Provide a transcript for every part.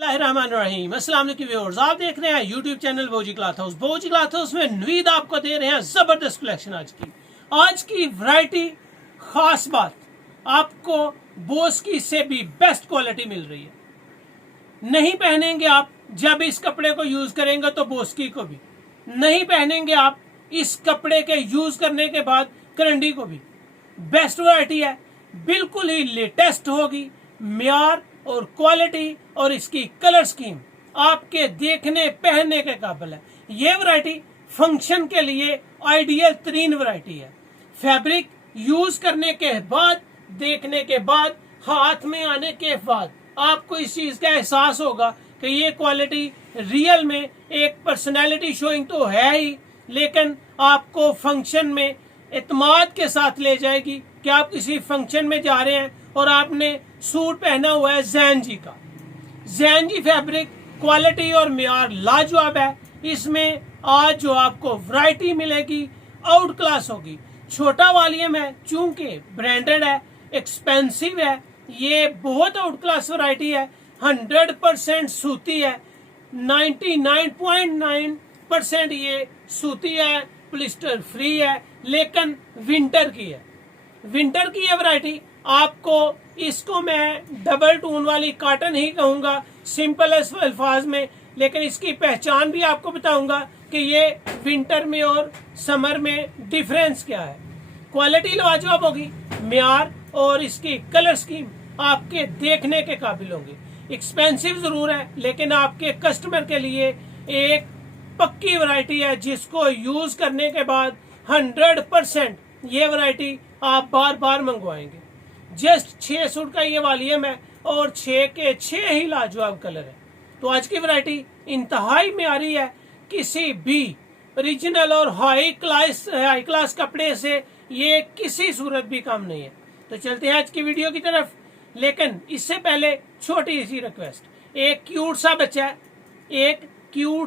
अस्सलाम वालेकुम व्यूअर्स, आप देख रहे हैं यूट्यूब चैनल बाओ जी क्लॉथ हाउस। बाओ जी क्लॉथ हाउस में नवीद आपको दे रहे हैं जबरदस्त कलेक्शन। आज की वैरायटी, खास बात, आपको बोस की से भी बेस्ट क्वालिटी मिल रही है। नहीं पहनेंगे आप, जब इस कपड़े को यूज करेंगे तो बोस की को भी नहीं पहनेंगे आप, इस कपड़े के यूज करने के बाद करंडी को भी। बेस्ट वैरायटी है, बिल्कुल ही लेटेस्ट होगी, म्यार और क्वालिटी और इसकी कलर स्कीम आपके देखने पहनने के काबिल है। ये वैरायटी फंक्शन के लिए आइडियल तरीन वैरायटी है। फैब्रिक यूज करने के बाद, देखने के बाद, हाथ में आने के बाद आपको इस चीज का एहसास होगा कि ये क्वालिटी रियल में एक पर्सनैलिटी शोइंग तो है ही, लेकिन आपको फंक्शन में इत्मीनान के साथ ले जाएगी कि आप किसी फंक्शन में जा रहे हैं और आपने सूट पहना हुआ है जैन जी का। जैन जी फैब्रिक, क्वालिटी और म्यार लाजवाब है। इसमें आज जो आपको वैरायटी मिलेगी आउट क्लास होगी। छोटा वॉल्यूम है, चूंकि ब्रांडेड है, एक्सपेंसिव है, ये बहुत आउट क्लास वैरायटी है। 100% सूती है, 99.9% ये सूती है, पॉलिस्टर फ्री है, लेकिन विंटर की है। विंटर की ये वैरायटी आपको, इसको मैं डबल टोन वाली कॉटन ही कहूंगा सिंपल अल्फाज में, लेकिन इसकी पहचान भी आपको बताऊंगा कि ये विंटर में और समर में डिफरेंस क्या है। क्वालिटी लाजवाब होगी, म्यार और इसकी कलर स्कीम आपके देखने के काबिल होंगी। एक्सपेंसिव जरूर है, लेकिन आपके कस्टमर के लिए एक पक्की वैरायटी है, जिसको यूज करने के बाद 100% ये वैरायटी आप बार बार मंगवाएंगे। जस्ट 6 सूट का ये वॉल्यूम है और 6 के 6 ही लाजवाब कलर है। तो आज की वैरायटी इंतहाई म्यारी है, किसी भी ओरिजिनल और हाई क्लास कपड़े से ये किसी सूरत भी कम नहीं है। तो चलते हैं आज की वीडियो की तरफ, लेकिन इससे पहले छोटी सी रिक्वेस्ट। एक क्यूट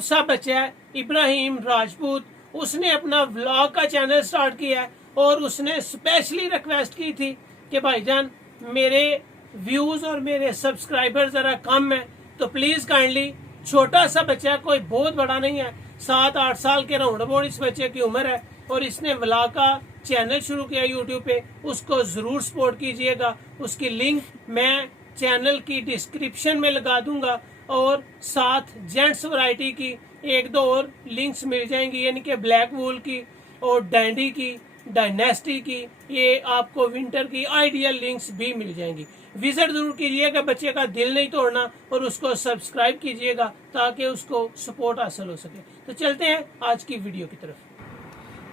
सा बच्चा है इब्राहिम राजपूत, उसने अपना व्लॉग का चैनल स्टार्ट किया है और उसने स्पेशली रिक्वेस्ट की थी कि भाईजान मेरे व्यूज और मेरे सब्सक्राइबर जरा कम है, तो प्लीज काइंडली, छोटा सा बच्चा है, कोई बहुत बड़ा नहीं है, 7-8 साल के राउंड अबाउट इस बच्चे की उम्र है, और इसने व्लॉग का चैनल शुरू किया यूट्यूब पे। उसको जरूर सपोर्ट कीजिएगा। उसकी लिंक मैं चैनल की डिस्क्रिप्शन में लगा दूंगा, और साथ जेंट्स वैरायटी की 1-2 और लिंक्स मिल जाएंगी, यानी कि ब्लैक वूल की और डैंडी की, डायनेस्टी की, ये आपको विंटर की आइडियल लिंक्स भी मिल जाएंगी। विजिट जरूर कीजिएगा, बच्चे का दिल नहीं तोड़ना, और उसको सब्सक्राइब कीजिएगा ताकि उसको सपोर्ट हासिल हो सके। तो चलते हैं आज की वीडियो की तरफ।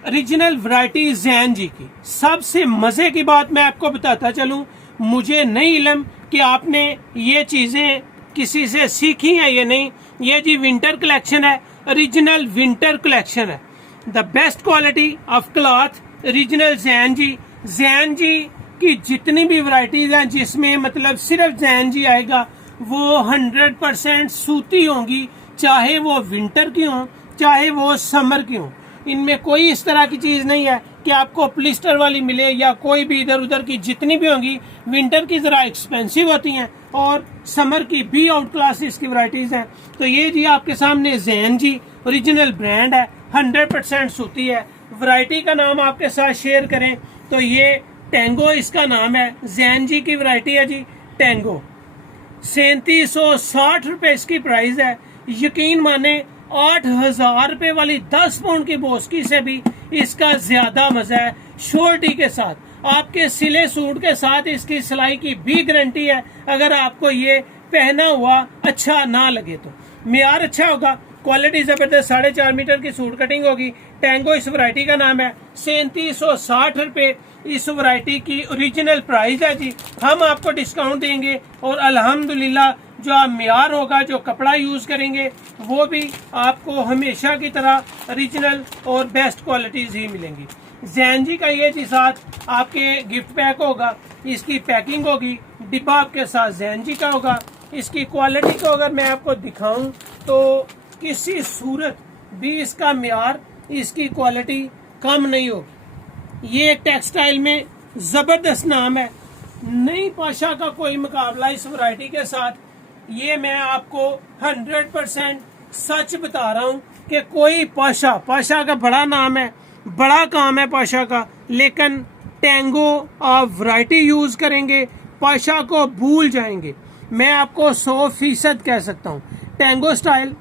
ओरिजिनल वैरायटी जैन जी की। सबसे मजे की बात मैं आपको बताता चलूं, मुझे नहीं इल्म कि आपने ये चीजें किसी से सीखी है या नहीं। ये जी विंटर कलेक्शन है, ओरिजिनल विंटर कलेक्शन है। The best quality of cloth, original Jain ji की जितनी भी वैरायटीज हैं, जिसमें मतलब सिर्फ जैन जी आएगा, वो 100% सूती होंगी, चाहे वो विंटर की हो चाहे वो समर की हो। इनमें कोई इस तरह की चीज नहीं है कि आपको पॉलिस्टर वाली मिले या कोई भी इधर उधर की। जितनी भी होंगी विंटर की जरा एक्सपेंसिव होती हैं और समर की भी आउट क्लास इसकी वैरायटीज हैं। तो ये जी आपके सामने जैन जी ओरिजिनल ब्रांड है, 100% सूती है। वैरायटी का नाम आपके साथ शेयर करें तो ये टैंगो इसका नाम है। जैन जी की वैरायटी है जी टैंगो। 3760 रुपए इसकी प्राइस है। यकीन माने 8000 रुपए वाली 10 पाउंड की बोस्की से भी इसका ज्यादा मजा है। शोर्टी के साथ, आपके सिले सूट के साथ इसकी सिलाई की भी गारंटी है। अगर आपको ये पहना हुआ अच्छा ना लगे तो म्यार अच्छा होगा, क्वालिटी जबरदस्त, 4.5 मीटर की सूट कटिंग होगी। टैंगो इस वैरायटी का नाम है। 3760 रुपए इस वैरायटी की ओरिजिनल प्राइस है जी। हम आपको डिस्काउंट देंगे, और अल्हम्दुलिल्लाह जो आप म्यार होगा, जो कपड़ा यूज करेंगे, वो भी आपको हमेशा की तरह ओरिजिनल और बेस्ट क्वालिटीज ही मिलेंगी। जैन जी का ये जी साथ आपके गिफ्ट पैक होगा, इसकी पैकिंग होगी, डिब्बा आपके साथ जैन जी का होगा। इसकी क्वालिटी को अगर मैं आपको दिखाऊं तो किसी सूरत भी इसका म्यार, इसकी क्वालिटी कम नहीं होगी। ये टेक्सटाइल में जबरदस्त नाम है, नई पाशा का कोई मुकाबला इस वैरायटी के साथ ये मैं आपको 100% सच बता रहा हूँ कि कोई पाशा का बड़ा नाम है, बड़ा काम है पाशा का, लेकिन टैंगो आप वैरायटी यूज करेंगे, पाशा को भूल जाएंगे। मैं आपको 100% कह सकता हूँ। टैंगो स्टाइल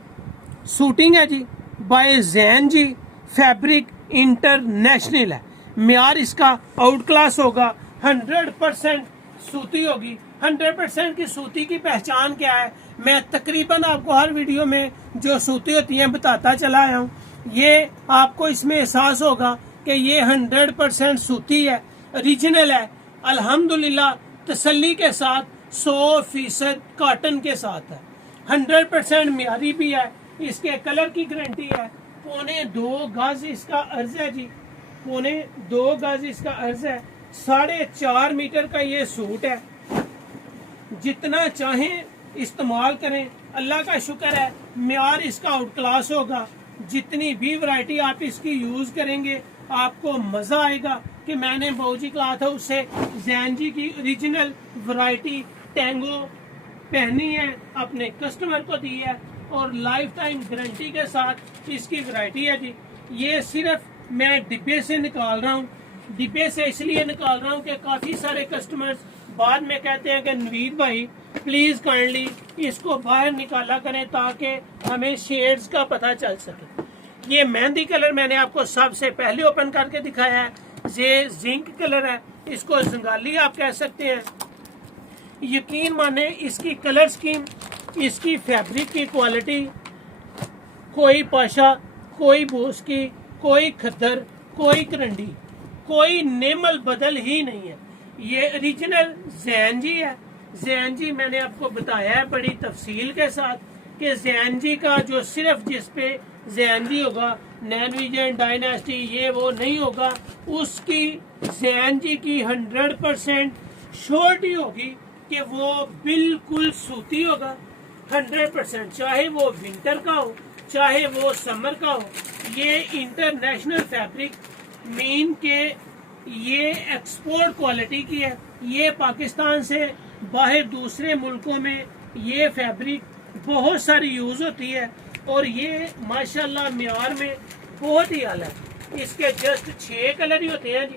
सूटिंग है जी, bye Jain ji, fabric international है, म्यार इसका आउट क्लास होगा, 100% सूती होगी। 100% की सूती की पहचान क्या है, मैं तकरीबन आपको हर वीडियो में जो सूती होती हैं बताता चला आया हूँ। ये आपको इसमें एहसास होगा कि ये 100% सूती है, ओरिजिनल है, अल्हम्दुलिल्लाह तसल्ली के साथ 100% कॉटन के साथ है, 100% म्यारी भी है। इसके कलर की गारंटी है। 2.25 गज इसका अर्ज है जी, 2.25 गज इसका अर्ज है, 4.5 मीटर का ये सूट है। जितना चाहें इस्तेमाल करें, अल्लाह का शुक्र है म्यार इसका आउट क्लास होगा। जितनी भी वैरायटी आप इसकी यूज करेंगे आपको मजा आएगा कि मैंने बाऊ जी क्लॉथ हाउस से जैन जी की ओरिजिनल वैरायटी टैंगो पहनी है, अपने कस्टमर को दी है और लाइफ टाइम गारंटी के साथ इसकी वैरायटी है जी। ये सिर्फ मैं डिब्बे से निकाल रहा हूँ, डिब्बे से इसलिए निकाल रहा हूँ कि काफी सारे कस्टमर्स बाद में कहते हैं कि नवीद भाई प्लीज काइंडली इसको बाहर निकाला करें ताकि हमें शेड्स का पता चल सके। ये मेहंदी कलर मैंने आपको सबसे पहले ओपन करके दिखाया है, ये जिंक कलर है, इसको जंगाली आप कह सकते हैं। यकीन माने इसकी कलर स्कीम, इसकी फैब्रिक की क्वालिटी, कोई पाशा, कोई बोस की, कोई खद्दर, कोई करंडी, कोई नेमल बदल ही नहीं है। ये ओरिजिनल जैन जी है। जैन जी मैंने आपको बताया है बड़ी तफसील के साथ कि जैन जी का जो सिर्फ जिस पे जैन जी होगा, नैनविजन डायनेस्टी ये वो नहीं होगा, उसकी जैन जी की 100% श्योरिटी होगी कि वो बिल्कुल सूती होगा, 100%, चाहे वो विंटर का हो चाहे वो समर का हो। ये इंटरनेशनल फैब्रिक मीन के ये एक्सपोर्ट क्वालिटी की है। ये पाकिस्तान से बाहर दूसरे मुल्कों में ये फैब्रिक बहुत सारी यूज होती है और ये माशाल्लाह म्यार में बहुत ही आला है। इसके जस्ट 6 कलर ही होते हैं जी,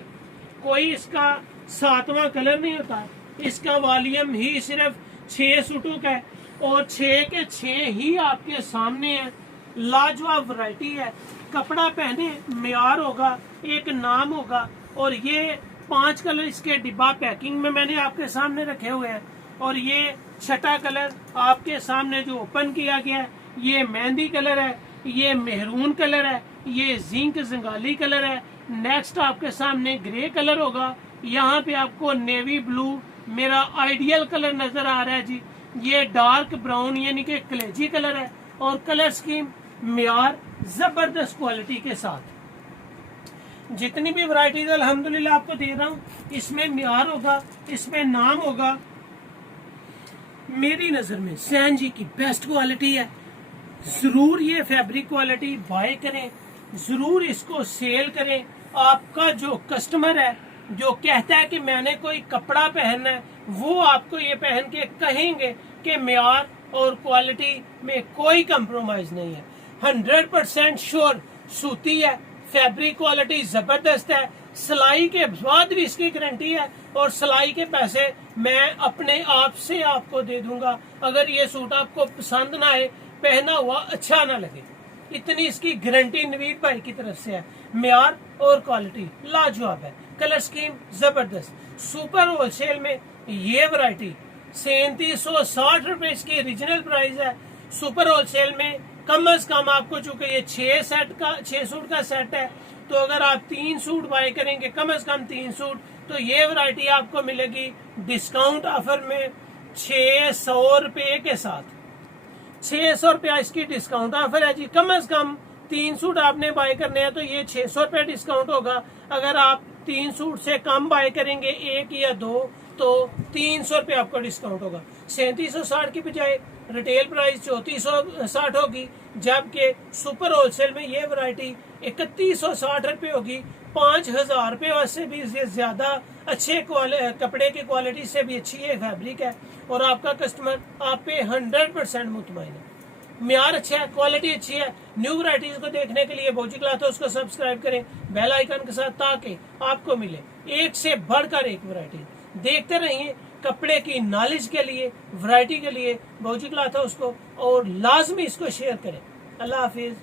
कोई इसका 7वां कलर नहीं होता। इसका वॉल्यूम ही सिर्फ 6 सूटों का है और 6 के 6 ही आपके सामने है। लाजवाब वैरायटी है, कपड़ा पहने म्यार होगा, एक नाम होगा। और ये 5 कलर इसके डिब्बा पैकिंग में मैंने आपके सामने रखे हुए हैं और ये 6ठा कलर आपके सामने जो ओपन किया गया है, ये मेहंदी कलर है, ये मेहरून कलर है, ये जिंक जंगाली कलर है। नेक्स्ट आपके सामने ग्रे कलर होगा, यहाँ पे आपको नेवी ब्लू मेरा आइडियल कलर नजर आ रहा है जी। ये डार्क ब्राउन यानी कि कलेजी कलर है और कलर स्कीम म्यार जबरदस्त क्वालिटी के साथ। जितनी भी वैरायटीज अल्हम्दुलिल्लाह आपको दे रहा हूँ, इसमें म्यार होगा, इसमें नाम होगा। मेरी नजर में जैन जी की बेस्ट क्वालिटी है। जरूर ये फैब्रिक क्वालिटी बाय करें, जरूर इसको सेल करें। आपका जो कस्टमर है जो कहता है कि मैंने कोई कपड़ा पहनना है, वो आपको ये पहन के कहेंगे कि म्यार और क्वालिटी में कोई कंप्रोमाइज नहीं है। 100% श्योर सूती है, फैब्रिक क्वालिटी जबरदस्त है, सिलाई के बाद भी इसकी गारंटी है और सिलाई के पैसे मैं अपने आप से आपको दे दूंगा अगर ये सूट आपको पसंद ना आए, पहना हुआ अच्छा ना लगे। इतनी इसकी गारंटी नवीद भाई की तरफ से है। म्यार और क्वालिटी लाजवाब है, कलर स्कीम जबरदस्त। सुपर होलसेल में ये वैरायटी 3760 रुपए इसकी ओरिजिनल प्राइस है। सुपर होलसेल में कम से कम आपको, चूंकि ये 6 सूट का सेट है, तो अगर आप 3 सूट बाय करेंगे, कम से कम 3 सूट, तो ये वैरायटी आपको मिलेगी डिस्काउंट ऑफर में 600 रुपए के साथ। 600 रुपया इसकी डिस्काउंट ऑफर है जी। कम से कम 3 सूट आपने बाय करने हैं तो ये 600 रुपया डिस्काउंट होगा। अगर आप 3 सूट से कम बाय करेंगे, 1 या 2, तो 300 रुपये आपको डिस्काउंट होगा। 3760 की बजाय रिटेल प्राइस 3460 होगी, जबकि सुपर होलसेल में ये वैरायटी 3160 रुपये होगी। 5,000 रुपये से भी ज्यादा अच्छे कपड़े की क्वालिटी से भी अच्छी ये फैब्रिक है और आपका कस्टमर आप पे 100% मुतमईन है। म्यार अच्छा है, क्वालिटी अच्छी है। न्यू वैरायटीज को देखने के लिए बाऊ जी क्लॉथ हाउस को सब्सक्राइब करें बेल आइकन के साथ, ताकि आपको मिले एक से बढ़कर एक वैरायटी। देखते रहिए कपड़े की नॉलेज के लिए, वैरायटी के लिए बाऊ जी क्लॉथ हाउस को, और लाजमी इसको शेयर करें। अल्लाह हाफिज।